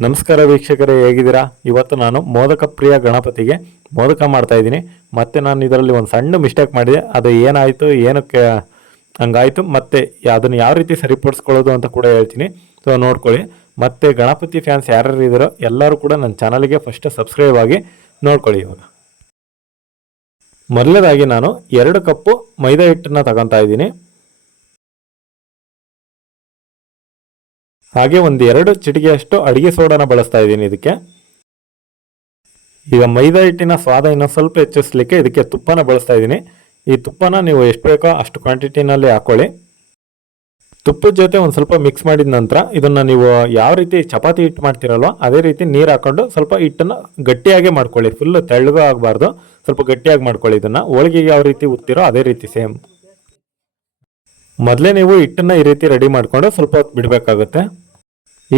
ನಮಸ್ಕಾರ ವೀಕ್ಷಕರೇ, ಹೇಗಿದ್ದೀರಾ? ಇವತ್ತು ನಾನು ಮೋದಕ ಪ್ರಿಯ ಗಣಪತಿಗೆ ಮೋದಕ ಮಾಡ್ತಾ ಇದ್ದೀನಿ. ಮತ್ತೆ ನಾನು ಇದರಲ್ಲಿ ಒಂದು ಸಣ್ಣ ಮಿಸ್ಟೇಕ್ ಮಾಡಿದೆ. ಅದು ಏನಾಯಿತು, ಏನಕ್ಕೆ ಹಂಗಾಯಿತು, ಮತ್ತೆ ಅದನ್ನು ಯಾವ ರೀತಿ ಸರಿಪಡಿಸ್ಕೊಳ್ಳೋದು ಅಂತ ಕೂಡ ಹೇಳ್ತೀನಿ. ಸೊ ನೋಡ್ಕೊಳ್ಳಿ. ಮತ್ತೆ ಗಣಪತಿ ಫ್ಯಾನ್ಸ್ ಯಾರ್ಯಾರು ಇದ್ದಾರೋ ಎಲ್ಲರೂ ಕೂಡ ನನ್ನ ಚಾನಲ್ಗೆ ಫಸ್ಟ್ ಸಬ್ಸ್ಕ್ರೈಬ್ ಆಗಿ ನೋಡ್ಕೊಳ್ಳಿ ಇವಾಗ. ಮೊದಲನೇದಾಗಿ ನಾನು ಎರಡು ಕಪ್ಪು ಮೈದಾ ಹಿಟ್ಟನ್ನು ತಗೊತಾ ಇದ್ದೀನಿ. ಹಾಗೆ ಒಂದು ಎರಡು ಚಿಟಿಕೆಯಷ್ಟು ಅಡುಗೆ ಸೋಡಾನ ಬಳಸ್ತಾ ಇದ್ದೀನಿ ಇದಕ್ಕೆ. ಈಗ ಮೈದಾ ಹಿಟ್ಟಿನ ಸ್ವಾದ ಇನ್ನೂ ಸ್ವಲ್ಪ ಹೆಚ್ಚಿಸ್ಲಿಕ್ಕೆ ಇದಕ್ಕೆ ತುಪ್ಪನ ಬಳಸ್ತಾ ಇದ್ದೀನಿ. ಈ ತುಪ್ಪನ ನೀವು ಎಷ್ಟು ಬೇಕೋ ಅಷ್ಟು ಕ್ವಾಂಟಿಟಿನಲ್ಲಿ ಹಾಕೊಳ್ಳಿ. ತುಪ್ಪದ ಜೊತೆ ಒಂದು ಸ್ವಲ್ಪ ಮಿಕ್ಸ್ ಮಾಡಿದ ನಂತರ ಇದನ್ನು ನೀವು ಯಾವ ರೀತಿ ಚಪಾತಿ ಹಿಟ್ಟು ಮಾಡ್ತೀರಲ್ವ ಅದೇ ರೀತಿ ನೀರು ಹಾಕೊಂಡು ಸ್ವಲ್ಪ ಹಿಟ್ಟನ್ನು ಗಟ್ಟಿಯಾಗಿ ಮಾಡ್ಕೊಳ್ಳಿ. ಫುಲ್ ತೆಳ್ಳಗೂ ಆಗಬಾರ್ದು. ಸ್ವಲ್ಪ ಗಟ್ಟಿಯಾಗಿ ಮಾಡ್ಕೊಳ್ಳಿ ಇದನ್ನು. ಹೋಳಿಗೆಗೆ ಯಾವ ರೀತಿ ಉತ್ತಿರೋ ಅದೇ ರೀತಿ ಸೇಮ್ ಮೊದಲೇ ನೀವು ಹಿಟ್ಟನ್ನು ಈ ರೀತಿ ರೆಡಿ ಮಾಡಿಕೊಂಡು ಸ್ವಲ್ಪ ಬಿಡಬೇಕಾಗುತ್ತೆ.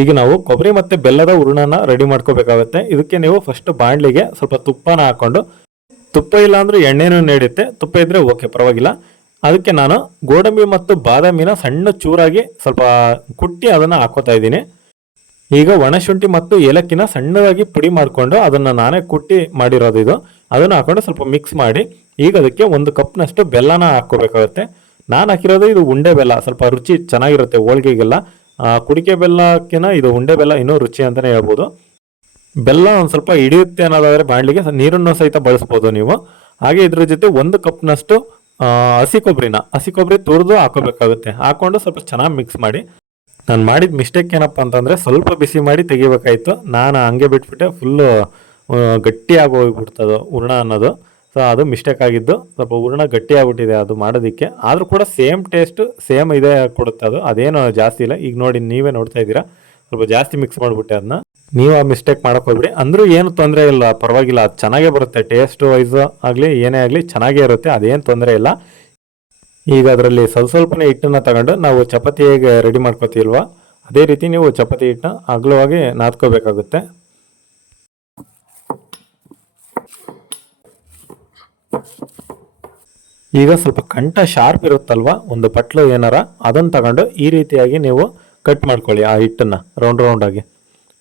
ಈಗ ನಾವು ಕೊಬ್ಬರಿ ಮತ್ತು ಬೆಲ್ಲದ ಹೂರ್ಣನ ರೆಡಿ ಮಾಡ್ಕೋಬೇಕಾಗುತ್ತೆ. ಇದಕ್ಕೆ ನೀವು ಫಸ್ಟ್ ಬಾಣಲಿಗೆ ಸ್ವಲ್ಪ ತುಪ್ಪನ ಹಾಕ್ಕೊಂಡು, ತುಪ್ಪ ಇಲ್ಲ ಅಂದರೆ ಎಣ್ಣೆನೂ ನೀಡುತ್ತೆ. ತುಪ್ಪ ಇದ್ದರೆ ಓಕೆ ಪರವಾಗಿಲ್ಲ. ಅದಕ್ಕೆ ನಾನು ಗೋಡಂಬಿ ಮತ್ತು ಬಾದಾಮಿನ ಸಣ್ಣ ಚೂರಾಗಿ ಸ್ವಲ್ಪ ಕುಟ್ಟಿ ಅದನ್ನು ಹಾಕೋತಾ ಇದ್ದೀನಿ. ಈಗ ಒಣಶುಂಠಿ ಮತ್ತು ಏಲಕ್ಕಿನ ಸಣ್ಣದಾಗಿ ಪುಡಿ ಮಾಡಿಕೊಂಡು ಅದನ್ನು ನಾನೇ ಕುಟ್ಟಿ ಮಾಡಿರೋದು ಇದು. ಅದನ್ನು ಹಾಕೊಂಡು ಸ್ವಲ್ಪ ಮಿಕ್ಸ್ ಮಾಡಿ, ಈಗ ಅದಕ್ಕೆ ಒಂದು ಕಪ್ನಷ್ಟು ಬೆಲ್ಲನ ಹಾಕ್ಕೋಬೇಕಾಗುತ್ತೆ. ನಾನು ಹಾಕಿರೋದು ಇದು ಉಂಡೆ ಬೆಲ್ಲ, ಸ್ವಲ್ಪ ರುಚಿ ಚೆನ್ನಾಗಿರುತ್ತೆ ಹೋಳಿಗೆಗೆಲ್ಲ. ಕುಡಿಕೆ ಬೆಲ್ಲಕ್ಕಿನ ಇದು ಉಂಡೆ ಬೆಲ್ಲ ಇನ್ನೂ ರುಚಿ ಅಂತಲೇ ಹೇಳ್ಬೋದು. ಬೆಲ್ಲ ಒಂದು ಸ್ವಲ್ಪ ಹಿಡಿಯುತ್ತೆ ಅನ್ನೋದಾದರೆ ಬಾಣಲಿಗೆ ನೀರನ್ನು ಸಹಿತ ಬಳಸ್ಬೋದು ನೀವು. ಹಾಗೆ ಇದ್ರ ಜೊತೆ ಒಂದು ಕಪ್ನಷ್ಟು ಹಸಿ ಕೊಬ್ಬರಿನ ಹಸಿ ಕೊಬ್ಬರಿ ತುರಿದು ಹಾಕೋಬೇಕಾಗುತ್ತೆ. ಹಾಕೊಂಡು ಸ್ವಲ್ಪ ಚೆನ್ನಾಗಿ ಮಿಕ್ಸ್ ಮಾಡಿ. ನಾನು ಮಾಡಿದ ಮಿಸ್ಟೇಕ್ ಏನಪ್ಪ ಅಂತಂದರೆ ಸ್ವಲ್ಪ ಬಿಸಿ ಮಾಡಿ ತೆಗಿಬೇಕಾಯಿತು. ನಾನು ಹಂಗೆ ಬಿಟ್ಬಿಟ್ಟೆ ಫುಲ್ಲು ಗಟ್ಟಿಯಾಗಿ ಹೋಗ್ಬಿಡ್ತದು ಹೂರ್ಣ ಅನ್ನೋದು. ಸೊ ಅದು ಮಿಸ್ಟೇಕ್ ಆಗಿದ್ದು ಸ್ವಲ್ಪ ಹೂರ್ಣ ಗಟ್ಟಿ ಆಗ್ಬಿಟ್ಟಿದೆ ಅದು ಮಾಡೋದಕ್ಕೆ. ಆದರೂ ಕೂಡ ಸೇಮ್ ಟೇಸ್ಟ್ ಸೇಮ್ ಇದೆ ಕೊಡುತ್ತೆ ಅದು. ಅದೇನು ಜಾಸ್ತಿ ಇಲ್ಲ. ಈಗ ನೋಡಿ, ನೀವೇ ನೋಡ್ತಾ ಇದ್ದೀರಾ. ಸ್ವಲ್ಪ ಜಾಸ್ತಿ ಮಿಕ್ಸ್ ಮಾಡಿಬಿಟ್ಟೆ ಅದನ್ನ. ನೀವು ಆ ಮಿಸ್ಟೇಕ್ ಮಾಡೋಕೆ ಹೋಗ್ಬಿಡಿ. ಅಂದರೂ ಏನು ತೊಂದರೆ ಇಲ್ಲ. ಪರವಾಗಿಲ್ಲ. ಅದು ಚೆನ್ನಾಗೇ ಬರುತ್ತೆ. ಟೇಸ್ಟ್ ವೈಸ್ ಆಗಲಿ, ಏನೇ ಆಗಲಿ ಚೆನ್ನಾಗೇ ಇರುತ್ತೆ. ಅದೇನು ತೊಂದರೆ ಇಲ್ಲ. ಈಗ ಅದರಲ್ಲಿ ಸ್ವಲ್ಪ ಸ್ವಲ್ಪನೇ ಹಿಟ್ಟನ್ನು ತಗೊಂಡು ನಾವು ಚಪಾತಿ ಹೇಗೆ ರೆಡಿ ಮಾಡ್ಕೋತೀಲ್ವಾ ಅದೇ ರೀತಿ ನೀವು ಚಪಾತಿ ಹಿಟ್ಟನ್ನ ಅಗಲವಾಗಿ ನಾದ್ಕೋಬೇಕಾಗುತ್ತೆ. ಈಗ ಸ್ವಲ್ಪ ಕಂಠ ಶಾರ್ಪ್ ಇರುತ್ತಲ್ವ? ಒಂದು ಪಟ್ಲು ಏನಾರ, ಅದನ್ನು ತಗೊಂಡು ಈ ರೀತಿಯಾಗಿ ನೀವು ಕಟ್ ಮಾಡ್ಕೊಳ್ಳಿ ಆ ಹಿಟ್ಟನ್ನು ರೌಂಡ್ ರೌಂಡಾಗಿ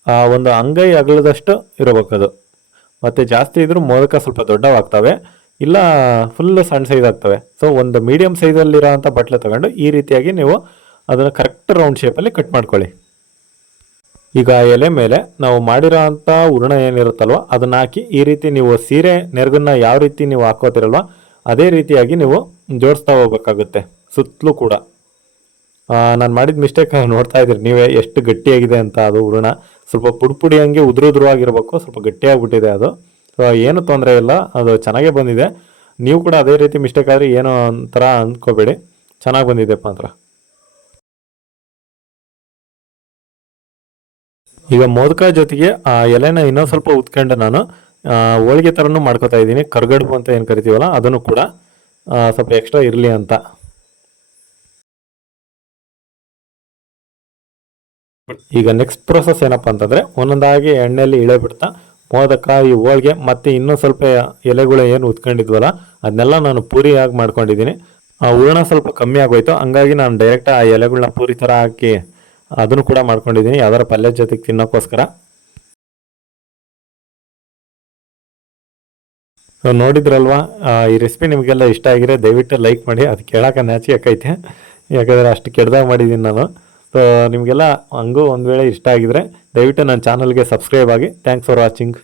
ಆ ಒಂದು ಅಂಗೈ ಅಗಲದಷ್ಟು ಇರಬೇಕದು ಮತ್ತು ಜಾಸ್ತಿ ಇದ್ರೂ ಮೋದಕ ಸ್ವಲ್ಪ ದೊಡ್ಡವಾಗ್ತವೆ, ಇಲ್ಲ ಫುಲ್ ಸಣ್ಣ ಸೈಜ್ ಆಗ್ತವೆ. ಸೊ ಒಂದು ಮೀಡಿಯಮ್ ಸೈಜಲ್ಲಿರೋ ಅಂಥ ಬಟ್ಲು ತಗೊಂಡು ಈ ರೀತಿಯಾಗಿ ನೀವು ಅದನ್ನು ಕರೆಕ್ಟ್ ರೌಂಡ್ ಶೇಪಲ್ಲಿ ಕಟ್ ಮಾಡ್ಕೊಳ್ಳಿ. ಈಗ ಎಲೆ ಮೇಲೆ ನಾವು ಮಾಡಿರೋ ಅಂಥ ಹೂರ್ಣ ಏನಿರುತ್ತಲ್ವ, ಅದನ್ನು ಹಾಕಿ ಈ ರೀತಿ ನೀವು ಸೀರೆ, ನೆರಗನ್ನ ಯಾವ ರೀತಿ ನೀವು ಹಾಕೋತಿರಲ್ವ ಅದೇ ರೀತಿಯಾಗಿ ನೀವು ಜೋಡಿಸ್ತಾ ಹೋಗ್ಬೇಕಾಗುತ್ತೆ. ಸುತ್ತಲೂ ಕೂಡ. ನಾನು ಮಾಡಿದ ಮಿಸ್ಟೇಕ್ ನೋಡ್ತಾ ಇದ್ದೀರಿ. ನೀವೇ ಎಷ್ಟು ಗಟ್ಟಿಯಾಗಿದೆ ಅಂತ ಅದು ಹೂರಣ ಸ್ವಲ್ಪ ಪುಡಿ ಪುಡಿ ಹಂಗೆ ಉದುರು ಉದುರುವಾಗಿರ್ಬೇಕು ಸ್ವಲ್ಪ ಗಟ್ಟಿಯಾಗಿಬಿಟ್ಟಿದೆ ಅದು. ಸೊ ಏನು ತೊಂದರೆ ಇಲ್ಲ. ಅದು ಚೆನ್ನಾಗೇ ಬಂದಿದೆ. ನೀವು ಕೂಡ ಅದೇ ರೀತಿ ಮಿಸ್ಟೇಕ್ ಆದರೆ ಏನೋ ಒಂಥರ ಅಂದ್ಕೋಬೇಡಿ ಚೆನ್ನಾಗಿ ಬಂದಿದೆ ಮಾತ್ರ. ಈಗ ಮೋದಕ ಜೊತೆಗೆ, ಆ, ಎಲೆನ ಇನ್ನೊಂದು ಸ್ವಲ್ಪ ಉತ್ಕೊಂಡೆ ನಾನು. ಹೋಳಿಗೆ ಥರನೂ ಮಾಡ್ಕೋತಾ ಇದ್ದೀನಿ. ಕರ್ಗಡುಬು ಅಂತ ಏನು ಕರಿತೀವಲ್ಲ, ಅದನ್ನು ಕೂಡ ಸ್ವಲ್ಪ ಎಕ್ಸ್ಟ್ರಾ ಇರಲಿ ಅಂತ. ಈಗ ನೆಕ್ಸ್ಟ್ ಪ್ರೊಸೆಸ್ ಏನಪ್ಪ ಅಂತಂದರೆ, ಒಂದೊಂದಾಗಿ ಎಣ್ಣೆಯಲ್ಲಿ ಇಳೆ ಬಿಡ್ತಾ ಮೋದಕ ಈ ಹೋಳಿಗೆ, ಮತ್ತು ಇನ್ನೂ ಸ್ವಲ್ಪ ಎಲೆಗಳು ಏನು ಉತ್ಕೊಂಡಿದ್ವಲ್ಲ, ಅದನ್ನೆಲ್ಲ ನಾನು ಪೂರಿಯಾಗಿ ಮಾಡ್ಕೊಂಡಿದ್ದೀನಿ. ಆ, ಹೂರಣ ಸ್ವಲ್ಪ ಕಮ್ಮಿ ಆಗೋಯ್ತು. ಹಂಗಾಗಿ ನಾನು ಡೈರೆಕ್ಟ್ ಆ ಎಲೆಗಳನ್ನ ಪೂರಿ ಥರ ಹಾಕಿ, ಅದನ್ನು ಕೂಡ ಮಾಡ್ಕೊಂಡಿದ್ದೀನಿ. ಯಾವ್ದಾರ ಪಲ್ಯದ ಜೊತೆಗೆ ತಿನ್ನೋಕ್ಕೋಸ್ಕರ. ನೋಡಿದ್ರಲ್ವಾ ಈ ರೆಸಿಪಿ ನಿಮಗೆಲ್ಲ ಇಷ್ಟ ಆಗಿದೆ ದಯವಿಟ್ಟು ಲೈಕ್ ಮಾಡಿ, ಅದು ಕೇಳೋಕೆ ನಾಚಿ ಯಾಕೈತೆ ಯಾಕಂದರೆ ಅಷ್ಟು ಕೆಡ್ದಾಗ ಮಾಡಿದ್ದೀನಿ ನಾನು. ಸೊ ನಿಮಗೆಲ್ಲ ಹಂಗೂ ಒಂದು ವೇಳೆ ಇಷ್ಟ ಆಗಿದ್ರೆ ದಯವಿಟ್ಟು ನನ್ನ ಚಾನಲ್ಗೆ ಸಬ್ಸ್ಕ್ರೈಬ್ ಆಗಿ. Thanks for watching